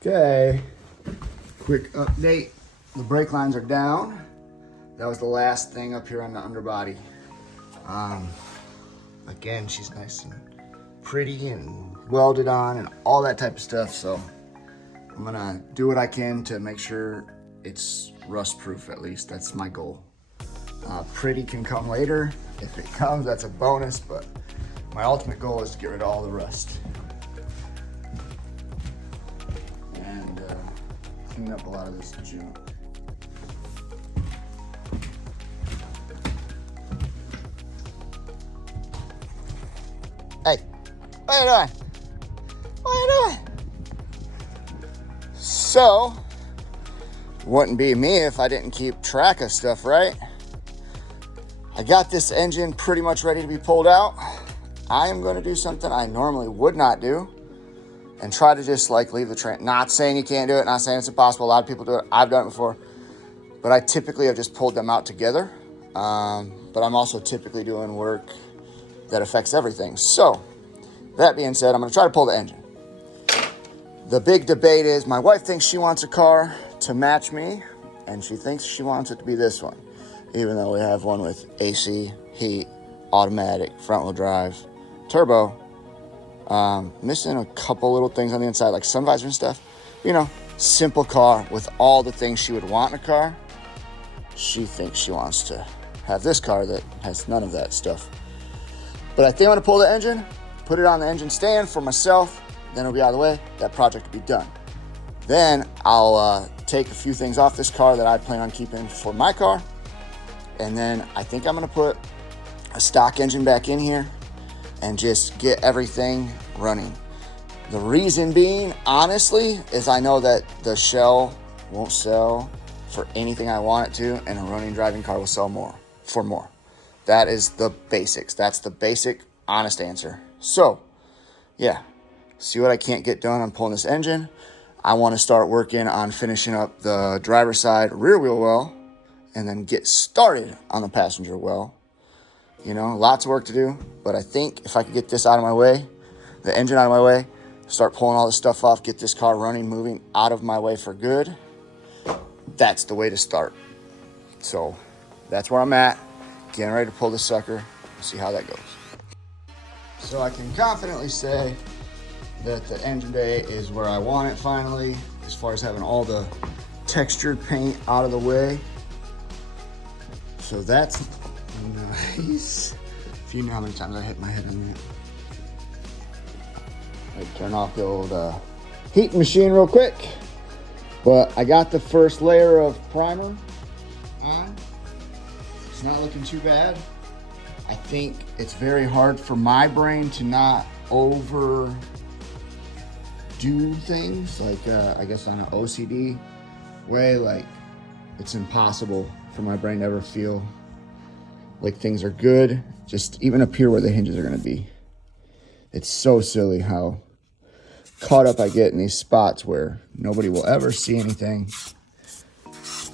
Okay, quick update. The brake lines are down. That was the last thing up here on the underbody. Again, she's nice and pretty and welded on and all that type of stuff. So I'm gonna do what I can to make sure it's rust proof, at least. That's my goal. Pretty can come later. If it comes, that's a bonus, but my ultimate goal is to get rid of all the rust. And clean up a lot of this junk. Hey, what are you doing? What are you doing? So, wouldn't be me if I didn't keep track of stuff, right? I got this engine pretty much ready to be pulled out. I am going to do something I normally would not do and try to just like leave the train. Not saying you can't do it, not saying it's impossible. A lot of people do it. I've done it before. But I typically have just pulled them out together. But I'm also typically doing work that affects everything. So, that being said, I'm going to try to pull the engine. The big debate is my wife thinks she wants a car to match me, and she thinks she wants it to be this one, even though we have one with AC, heat, automatic, front-wheel drive, turbo. Missing a couple little things on the inside, like sun visor and stuff. You know, simple car with all the things she would want in a car. She thinks she wants to have this car that has none of that stuff. But I think I'm gonna pull the engine, put it on the engine stand for myself, then it'll be out of the way, that project will be done. Then I'll take a few things off this car that I plan on keeping for my car. And then I think I'm gonna put a stock engine back in here and just get everything running. The reason being, honestly, is I know that the shell won't sell for anything I want it to, and a running driving car will sell for more. That is the basics. That's the basic, honest answer. So, yeah, see what I can't get done on pulling this engine. I want to start working on finishing up the driver's side rear wheel well, and then get started on the passenger well. You know, lots of work to do, but I think if I could get this out of my way, the engine out of my way, start pulling all this stuff off, get this car running, moving out of my way for good, that's the way to start. So that's where I'm at, getting ready to pull this sucker, see how that goes. So I can confidently say that the engine bay is where I want it finally, as far as having all the textured paint out of the way. So that's nice. If you know how many times I hit my head in it. I'd turn off the old heat machine real quick. But I got the first layer of primer on. It's not looking too bad. I think it's very hard for my brain to not overdo things. Like, I guess on an OCD way, like it's impossible for my brain to ever feel like things are good, just even up here where the hinges are gonna be. It's so silly how caught up I get in these spots where nobody will ever see anything.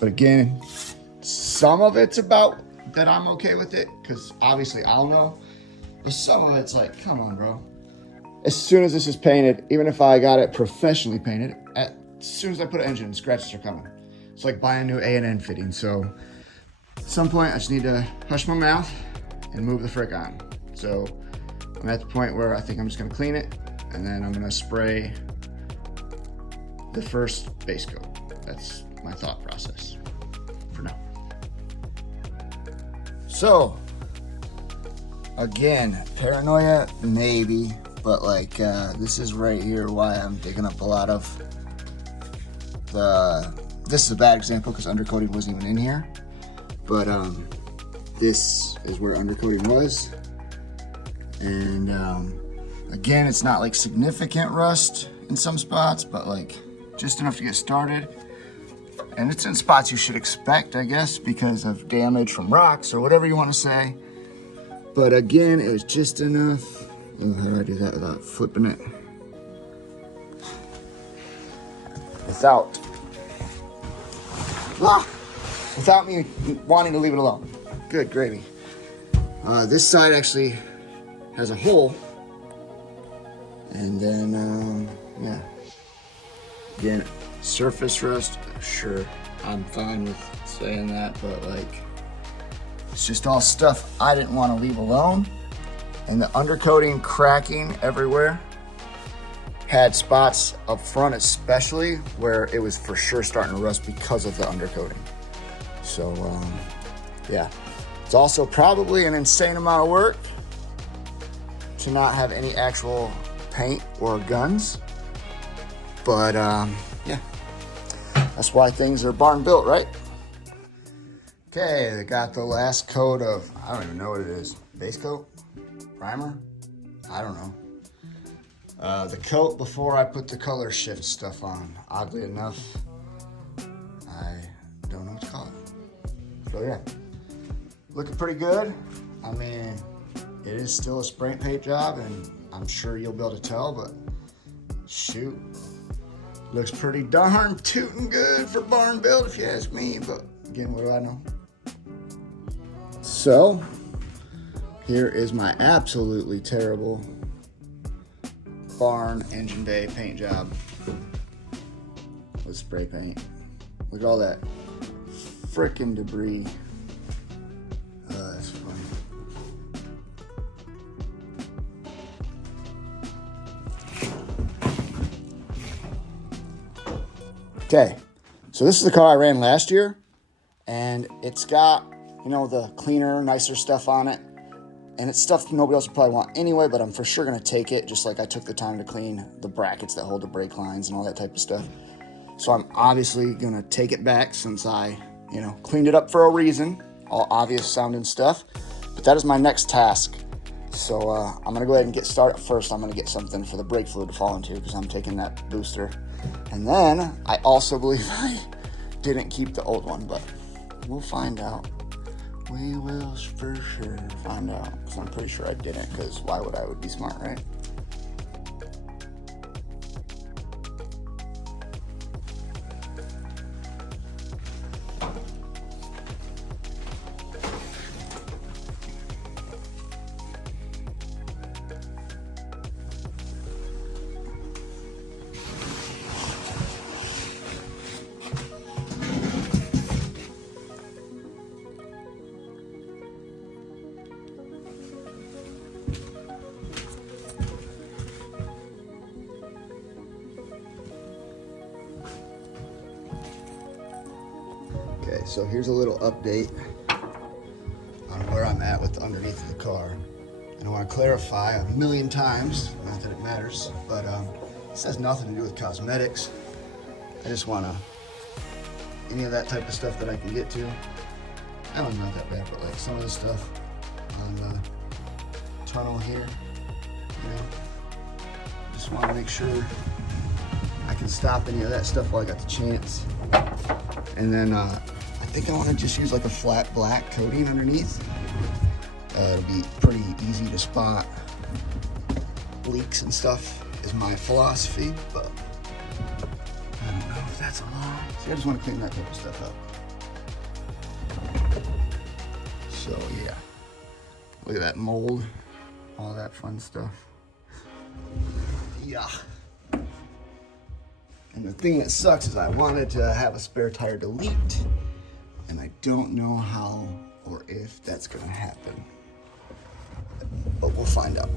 But again, some of it's about that I'm okay with it, because obviously I'll know. But some of it's like, come on, bro. As soon as this is painted, even if I got it professionally painted, as soon as I put an engine in, scratches are coming. It's like buying a new A&N fitting. So at some point, I just need to hush my mouth and move the frick on. So I'm at the point where I think I'm just gonna clean it, and then I'm gonna spray the first base coat. That's my thought process for now. So, again, paranoia, maybe, but like this is right here why I'm digging up a lot of this is a bad example because undercoating wasn't even in here. But this is where undercoating was. And again, it's not like significant rust in some spots, but like just enough to get started. And it's in spots you should expect, I guess, because of damage from rocks or whatever you want to say. But again, it was just enough. Oh, how do I do that without flipping it? Without me wanting to leave it alone. Good gravy. This side actually has a hole. And then, yeah. Again, surface rust, sure, I'm fine with saying that, but like, it's just all stuff I didn't want to leave alone. And the undercoating cracking everywhere. Had spots up front especially where it was for sure starting to rust because of the undercoating. So yeah, it's also probably an insane amount of work to not have any actual paint or guns. But yeah, that's why things are barn built, right? Okay, they got the last coat of, I don't even know what it is, base coat? Primer? I don't know. The coat before I put the color shift stuff on. Oddly enough, I don't know what to call it. So yeah, looking pretty good. I mean, it is still a spray paint job, and I'm sure you'll be able to tell, but shoot, looks pretty darn tootin' good for barn build if you ask me, but again, what do I know? So, here is my absolutely terrible barn engine bay paint job with spray paint. Look at all that frickin' debris. That's funny. Okay, so this is the car I ran last year, and it's got, you know, the cleaner, nicer stuff on it. And it's stuff nobody else would probably want anyway, but I'm for sure gonna take it, just like I took the time to clean the brackets that hold the brake lines and all that type of stuff. So I'm obviously gonna take it back since I, you know, cleaned it up for a reason, all obvious sounding stuff. But that is my next task. So I'm gonna go ahead and get started. First, I'm gonna get something for the brake fluid to fall into because I'm taking that booster. And then I also believe I didn't keep the old one, but we'll find out. We will for sure find out, because I'm pretty sure I didn't, because why would I? Would be smart, right? Okay, so here's a little update on where I'm at with the underneath of the car. And I want to clarify a million times, not that it matters, but this has nothing to do with cosmetics. I just want to, any of that type of stuff that I can get to. That one's not that bad, but like some of the stuff on the tunnel here, you know, just want to make sure I can stop any of that stuff while I got the chance. And then I think I want to just use like a flat black coating underneath. It'll be pretty easy to spot leaks and stuff is my philosophy, but I don't know if that's a lie. See, I just want to clean that type of stuff up. So yeah, look at that mold, all that fun stuff. Yeah. And the thing that sucks is I wanted to have a spare tire delete, and I don't know how or if that's gonna happen, but we'll find out.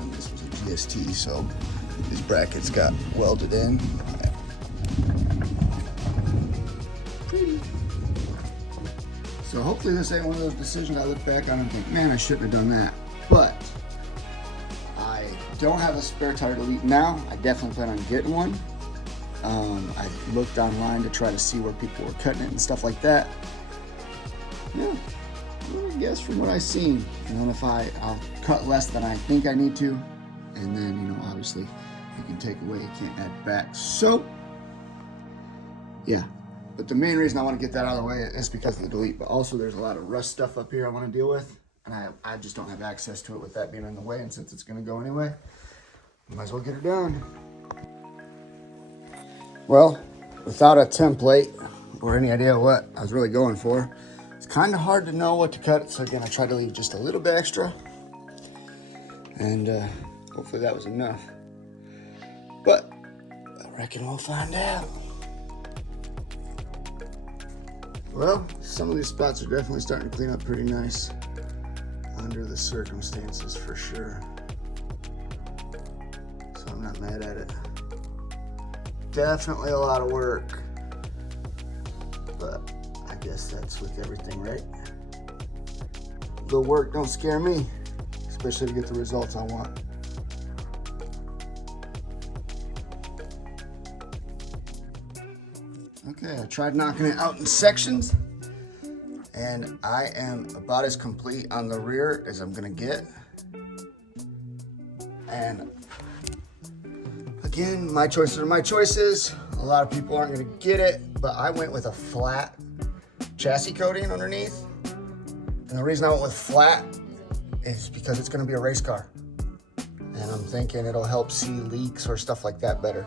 And this was a GST, so these brackets got welded in. Pretty. So hopefully this ain't one of those decisions I look back on and think, man, I shouldn't have done that. But I don't have a spare tire delete now. I definitely plan on getting one. I looked online to try to see where people were cutting it and stuff like that. Yeah, I guess from what I've seen. And then if I'll cut less than I think I need to. And then, you know, obviously you can take away, you can't add back. So, yeah. But the main reason I want to get that out of the way is because of the delete. But also there's a lot of rust stuff up here I want to deal with. and I just don't have access to it with that being in the way, and since it's gonna go anyway, might as well get it done. Well, without a template or any idea what I was really going for, it's kind of hard to know what to cut. So again, I tried to leave just a little bit extra, and hopefully that was enough. But I reckon we'll find out. Well, some of these spots are definitely starting to clean up pretty nice under the circumstances for sure. So I'm not mad at it. Definitely a lot of work, but I guess that's with everything, right? The work don't scare me, especially to get the results I want. Okay, I tried knocking it out in sections, and I am about as complete on the rear as I'm gonna get. And again, my choices are my choices. A lot of people aren't gonna get it, but I went with a flat chassis coating underneath. And the reason I went with flat is because it's gonna be a race car. And I'm thinking it'll help see leaks or stuff like that better.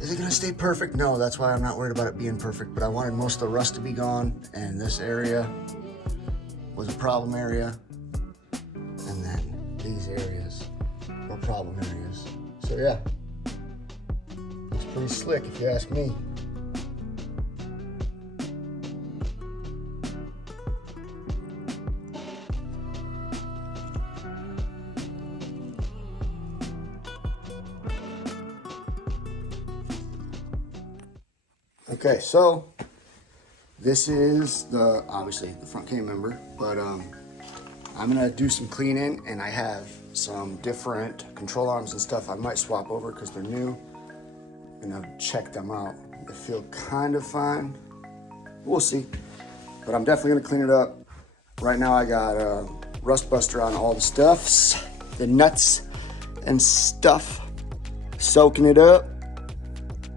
Is it gonna stay perfect? No, that's why I'm not worried about it being perfect, but I wanted most of the rust to be gone, and this area was a problem area. And then these areas were problem areas. So yeah, it's pretty slick if you ask me. Okay, so this is obviously the front cam member, but I'm gonna do some cleaning, and I have some different control arms and stuff I might swap over because they're new, and I've checked them out. They feel kind of fine. We'll see, but I'm definitely gonna clean it up. Right now I got a rust buster on all the stuffs, the nuts and stuff, soaking it up.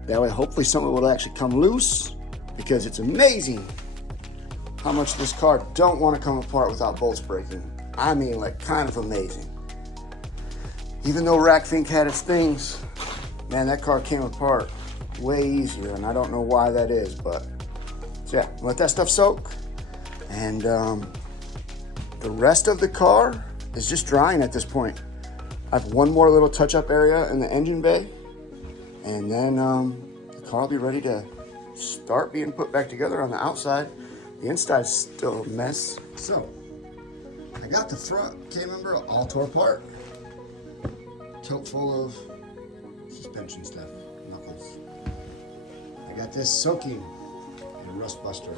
That way, hopefully something will actually come loose, because it's amazing how much this car don't want to come apart without bolts breaking. I mean, like, kind of amazing. Even though Rak'N'Stein had its things, man, that car came apart way easier, and I don't know why that is, but so yeah, let that stuff soak, and the rest of the car is just drying at this point. I have one more little touch-up area in the engine bay, and then the car will be ready to start being put back together on the outside. The inside's still a mess. So, I got the front K-member all tore apart. Tote full of suspension stuff, knuckles. I got this soaking in a rust buster,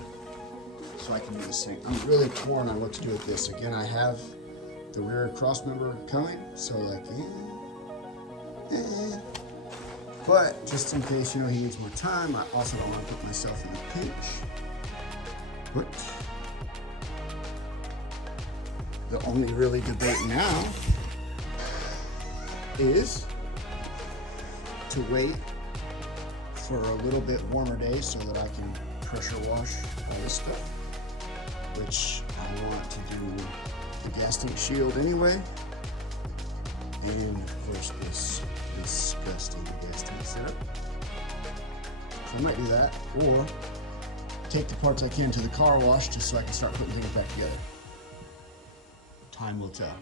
so I can do this thing. I'm really torn on what to do with this. Again, I have the rear cross member coming, so like, but just in case, he needs more time, I also don't want to put myself in a pinch. But the only really debate now is to wait for a little bit warmer day so that I can pressure wash all this stuff, which I want to do the gas tank shield anyway, and of course this disgusting gas tank setup. So I might do that, or take the parts I can to the car wash just so I can start putting things back together. Time will tell.